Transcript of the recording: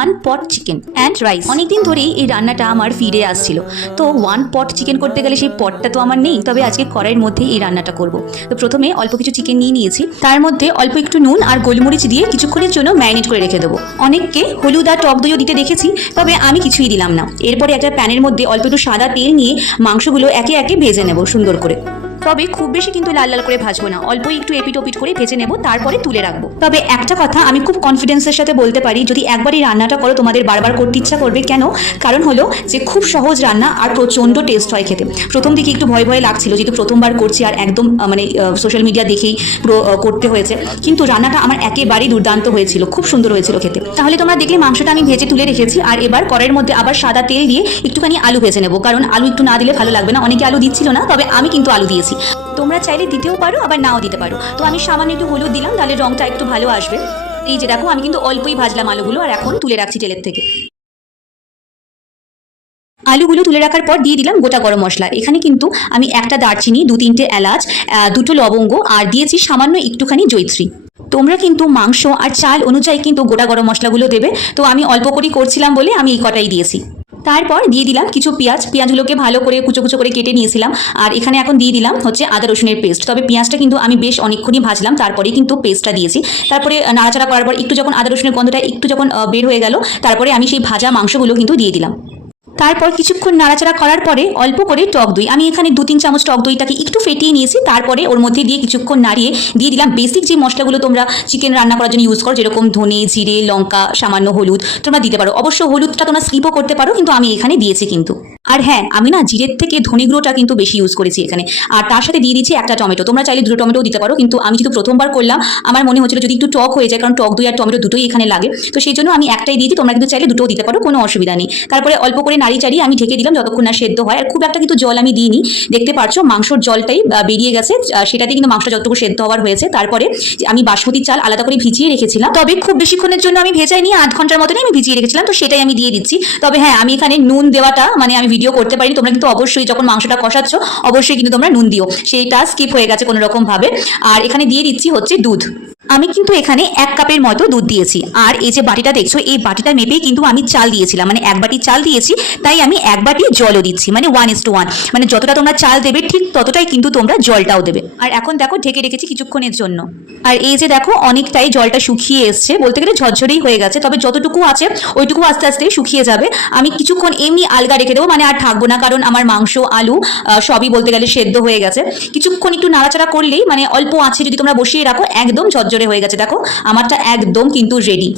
1 pot chicken and rice. অনেকদিন ধরেই এই রান্নাটা আমার ফিরে আসছিল। তো 1 পট চিকেন করতে গেলে সেই পটটা তো আমার নেই, তবে আজকে কড়াইয়ের মধ্যে এই রান্নাটা করব। তো প্রথমে অল্প কিছু চিকেন নিয়ে নিয়েছি, তার মধ্যে অল্প একটু নুন আর গোলমরিচ দিয়ে কিছুক্ষণের জন্য ম্যারিনেট করে রেখে দেবো। অনেককে হলুদ আর টক দইও দিতে দেখেছি, তবে আমি কিছুই দিলাম না। এরপরে একটা প্যানের মধ্যে অল্প একটু সাদা তেল নিয়ে মাংসগুলো একে একে ভেজে নেব সুন্দর করে। তবে খুব বেশি কিন্তু লাল লাল করে ভাজবো না, অল্প একটু এপিট ওপিট করে ভেজে নেব, তারপরে তুলে রাখবো। তবে একটা কথা আমি খুব কনফিডেন্সের সাথে বলতে পারি, যদি একবার এই রান্নাটা করো তোমাদের বারবার করতে ইচ্ছা করবে। কেন? কারণ হলো যে খুব সহজ রান্না আর প্রচণ্ড টেস্ট হয় খেতে। প্রথম দিকে একটু ভয় ভয় লাগছিল, যেহেতু প্রথমবার করছি আর একদম সোশ্যাল মিডিয়া দেখেই পুরো করতে হয়েছে, কিন্তু রান্নাটা আমার একেবারেই দুর্দান্ত হয়েছিল, খুব সুন্দর হয়েছিল খেতে। তাহলে তোমরা দেখলে মাংসটা আমি ভেজে তুলে রেখেছি, আর এবার কড়াইয়ের মধ্যে আবার সাদা তেল দিয়ে একটুখানি আলু ভেজে নেবো, কারণ আলু একটু না দিলে ভালো লাগবে না। অনেকে আলু দিচ্ছিল না, তবে আমি কিন্তু আলু দিয়েছি। তোমরা চাইলে দিতেও পারো, আবার নাও দিতে পারো। তো আমি সামান্য একটু হলুদ দিলাম, তাহলে রংটা একটু ভালো আসবে। এই যে দেখো, আমি কিন্তু অল্পই ভাজলাম আলুগুলো, আর এখন তুলে রাখছি তেলের থেকে। আলুগুলো তুলে রাখার পর দিয়ে দিলাম গোটা গরম মশলা। এখানে কিন্তু আমি একটা দারচিনি, 2-3টে এলাচ, 2টো লবঙ্গ আর দিয়েছি সামান্য একটুখানি জয়িত্রী। তোমরা কিন্তু মাংস আর চাল অনুযায়ী কিন্তু গোটা গরম মশলাগুলো দেবে। তো আমি অল্প করেই করছিলাম বলে আমি এই কটাই দিয়েছি। তারপর দিয়ে দিলাম কিছু পেঁয়াজগুলোকে ভালো করে কুচো কুচো করে কেটে নিয়েছিলাম। আর এখানে এখন দিয়ে দিলাম হচ্ছে আদা রসুনের পেস্ট। তবে পেঁয়াজটা কিন্তু আমি বেশ অনেকক্ষণই ভাজলাম, তারপরেই কিন্তু পেস্টটা দিয়েছি। তারপরে নাড়াচাড়া করার পর একটু যখন আদা রসুনের গন্ধটা একটু যখন বের হয়ে গেল, তারপরে আমি সেই ভাজা মাংসগুলো কিন্তু দিয়ে দিলাম। তারপর কিছুক্ষণ নাড়াচাড়া করার পরে অল্প করে টক দই, আমি এখানে 2-3 চামচ টক দইটাকে একটু ফেটিয়ে নিয়েছি। তারপরে ওর মধ্যে দিয়ে কিছুক্ষণ নাড়িয়ে দিয়ে দিলাম বেসিক যে মশলাগুলো তোমরা চিকেন রান্না করার জন্য ইউজ করো, যেরকম ধনে, জিরে, লঙ্কা, সামান্য হলুদ তোমরা দিতে পারো। অবশ্য হলুদটা তোমরা স্কিপও করতে পারো, কিন্তু আমি এখানে দিয়েছি কিন্তু। আর হ্যাঁ, আমি না জিরের থেকে ধনে গুঁড়োটা কিন্তু বেশি ইউজ করেছি এখানে। আর তার সাথে দিয়ে দিচ্ছি একটা টমেটো। তোমরা চাইলে 2টো টমেটোও দিতে পারো, কিন্তু আমি যেহেতু প্রথমবার করলাম, আমার মনে হচ্ছিল যদি একটু টক হয়ে যায়, কারণ টক দই আর টমেটো দুটোই এখানে লাগে, তো সেই জন্য আমি একটাই দিয়েছি। তোমরা কিন্তু চাইলে 2টোও দিতে পারো, কোনো অসুবিধা নেই। তারপরে অল্প করে নাড়িয়ে চাড়িয়ে আমি ঢেকে দিলাম যতক্ষণ না সেদ্ধ হয়। আর খুব একটা কিন্তু জল আমি দিইনি, দেখতে পারছো মাংসর জলটাই বেরিয়ে গেছে, সেটাতে কিন্তু মাংসটা যতটুকু সেদ্ধ হওয়ার হয়েছে। তারপরে আমি বাসমতি চাল আলাদা করে ভিজিয়ে রেখেছিলাম, তবে খুব বেশিক্ষণের জন্য আমি ভেজাইনি, 8 ঘন্টার মতনই আমি ভিজিয়ে রেখেছিলাম, তো সেটাই আমি দিয়ে দিচ্ছি। তবে হ্যাঁ, আমি এখানে নুন দেওয়াটা আমি ভিডিও করতে পারিনি। তোমরা কিন্তু অবশ্যই যখন মাংসটা কষাচ্ছ অবশ্যই কিন্তু তোমরা নুন দিও, সেইটা স্কিপ হয়ে গেছে কোনো রকম ভাবে। আর এখানে দিয়ে দিচ্ছি হচ্ছে দুধ। আমি কিন্তু এখানে 1 কাপের মতো দুধ দিয়েছি। আর এই যে বাটিটা দেখছো, এই বাটিটা মেপেই কিন্তু আমি চাল দিয়েছিলাম, 1 বাটি চাল দিয়েছি, তাই আমি 1 বাটি জলও দিচ্ছি, 1:1। যতটা তোমরা চাল দেবে ঠিক ততটাই কিন্তু তোমরা জলটাও দেবে। আর এখন দেখো ঢেকে রেখেছি কিছুক্ষণের জন্য। আর এই যে দেখো, অনেকটাই জলটা শুকিয়ে এসছে, বলতে গেলে ঝরঝরেই হয়ে গেছে। তবে যতটুকু আছে ওইটুকু আস্তে আস্তে শুকিয়ে যাবে। আমি কিছুক্ষণ এমনি আলগা রেখে দেবো, আর থাকবো না, কারণ আমার মাংস, আলু সবই বলতে গেলে সেদ্ধ হয়ে গেছে। কিছুক্ষণ একটু নাড়াচাড়া করলেই অল্প আঁচে যদি তোমরা বসিয়ে রাখো, একদম ঝরঝরে হয়ে গেছে। দেখো আমারটা একদম কিন্তু রেডি।